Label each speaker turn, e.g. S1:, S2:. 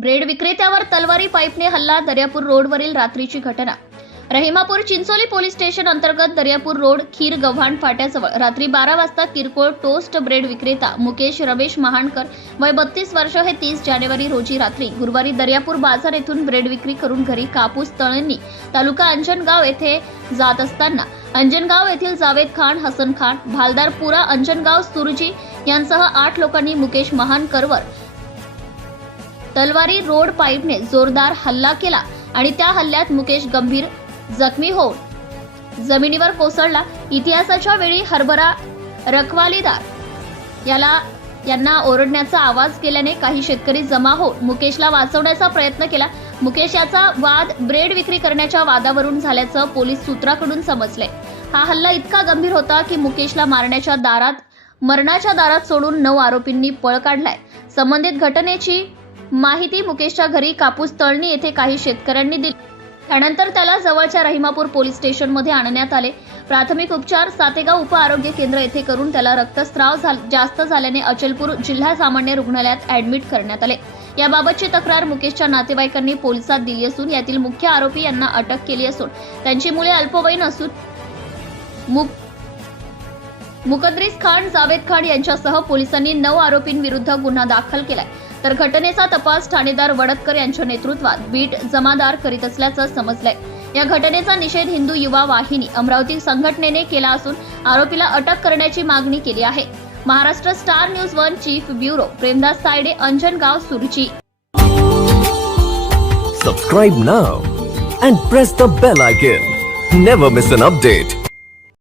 S1: Bread विक्रेत्यावर तलवारी पाईपने हल्ला दर्यापूर रोडवरील रात्रीची घटना. रहिमापूर चिंचोली पोलीस स्टेशन अंतर्गत दर्यापूर रोड खीर गव्हाण फाट्याजवळ. रात्री बारा वाजता किरकोळ टोस्ट ब्रेड विक्रेता मुकेश रमेश महाणकर वय बत्तीस वर्ष हे तीस जानेवारी रोजी रात्री गुरुवारी दर्यापूर बाजार येथून ब्रेड विक्री करून घरी कापूस तळणी तालुका अंजनगाव येथे जात असताना. अंजनगाव येथील जावेद खान हसन खान भालदारपुरा अंजनगाव सुरजी यांसह आठ लोकांनी मुकेश महानकरवर तलवारी रोड पाईपने जोरदार हल्ला केला आणि त्या हल्ल्यात मुकेश गंभीर जखमी होऊन जमिनीवर कोसळला. इतिहासाच्या वेळी हरभरा रखवालीदार याला यांना ओरडण्याचा आवाज केल्याने काही शेतकरी जमा होऊन मुकेशला वाचवण्याचा प्रयत्न केला. मुकेश याचा वाद ब्रेड विक्री करण्याच्या वादावरून झाल्याचं पोलीस सूत्राकडून समजले. हा हल्ला इतका गंभीर होता की मुकेशला मारण्याच्या दारात मरणाच्या दारात सोडून नऊ आरोपींनी पळ काढलाय. संबंधित घटनेची माहिती मुकेशच्या घरी कापूस तळणी येथे काही शेतकऱ्यांनी दिली. त्यानंतर त्याला जवळच्या रहिमापूर पोलीस स्टेशनमध्ये आणण्यात आले. प्राथमिक उपचार सातेगाव उप आरोग्य केंद्र येथे करून त्याला रक्तस्राव जास्त झाल्याने अचलपूर जिल्हा सामान्य रुग्णालयात ऍडमिट करण्यात आले. याबाबतची तक्रार मुकेशच्या नातेवाईकांनी पोलिसात दिली असून यातील मुख्य आरोपी यांना अटक केली असून त्यांची मुले अल्पवयीन असून मुक मुकद्रीस खान जावेद खान यांच्यासह पोलिसांनी नऊ आरोपींविरुद्ध गुन्हा दाखल केलाय. तर घटनेचा तपास ठाणेदार वडतकर यांच्या नेतृत्वात बीट जमादार करीत असल्याचं समजलंय. या घटनेचा निषेध हिंदू युवा वाहिनी अमरावती संघटनेने केला असून आरोपीला अटक करण्याची मागणी केली आहे. Maharashtra star news one chief bureau Premdas Sayade Anjangaon सुरची.
S2: Subscribe now and press the bell icon never miss an update